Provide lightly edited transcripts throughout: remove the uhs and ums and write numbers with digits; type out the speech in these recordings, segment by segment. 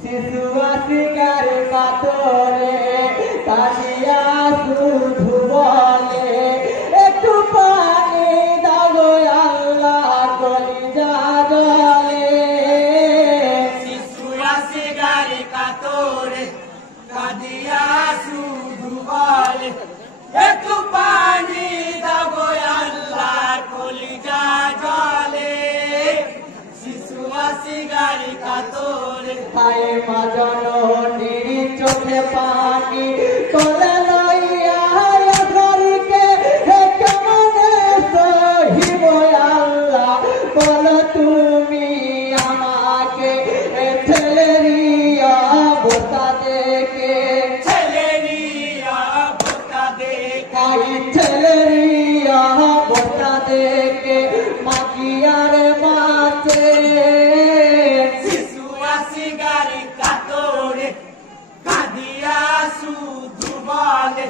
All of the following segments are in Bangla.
শিশুয়াসিকার কাতরে কাঁদিয়া শুধু বলে একটু পানি দাও গো আল্লাহ কলিজা জলে। শিশুয়াসিকার কাতরে কাঁদিয়া শুধু বলে একটু পানি দাও গো আল্লাহ কলিজা জলে। শিশুয়াসিকার কাতরে হায় মা জননীর চোখে পানি তোলে লইয়া ঘরকে কেমনে সহিব আল্লাহ বলো তুমি আমাকে ছেলেরিয়া বোতা দেখে। ছেলেরিয়া বোতা দেখে ছেলেরিয়া বোতা দেখে মাকিয়ার মাতে। শিশুয়াসিকার কাতরে কাঁদিয়া শুধু বলে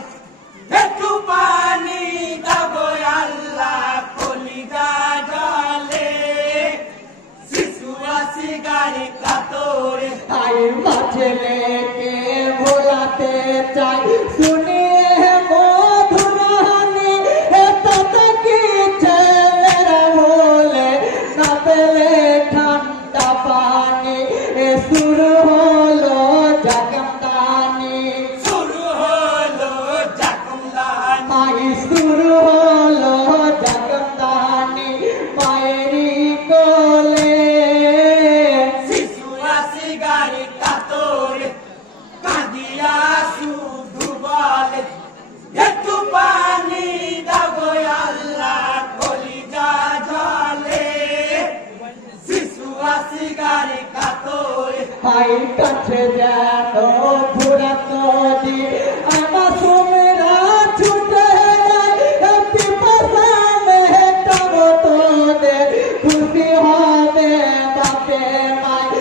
একটু পানি দাও গো আল্লাহ কলিজা জলে। শিশুয়াসিকার কাতরে তাই ছেলেকে ভোলাতে চাই শুনিয়ে মধুরানি এতটা কি ছেলেরা বলে না পেলে ঠান্ডা পানি শুরু হলো জাকামদানি। শুরু হলো জাকুমদানি তাই শুরু হলো জাকামদানি মায়েরই কোলে। শিশুয়াসিকার কাতরে কাঁদিয়া শুধু বলে একটু পানি দাও গো আল্লাহ কলিজা জলে। শিশুয়াসিকার কাতরে হাই কাছে যেন ফুরাত দি আমার সুমেরা ছুটে যায় পিপাসা মেটাব তোদের খুশি হবে বাপে মায়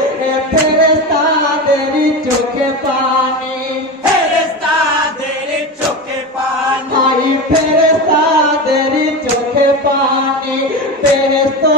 ফেরেশতাদের চোখে পানি। ফেরেশতাদের চোখে পানি হাই ফেরেশতাদের চোখে পানি ফেরেশতা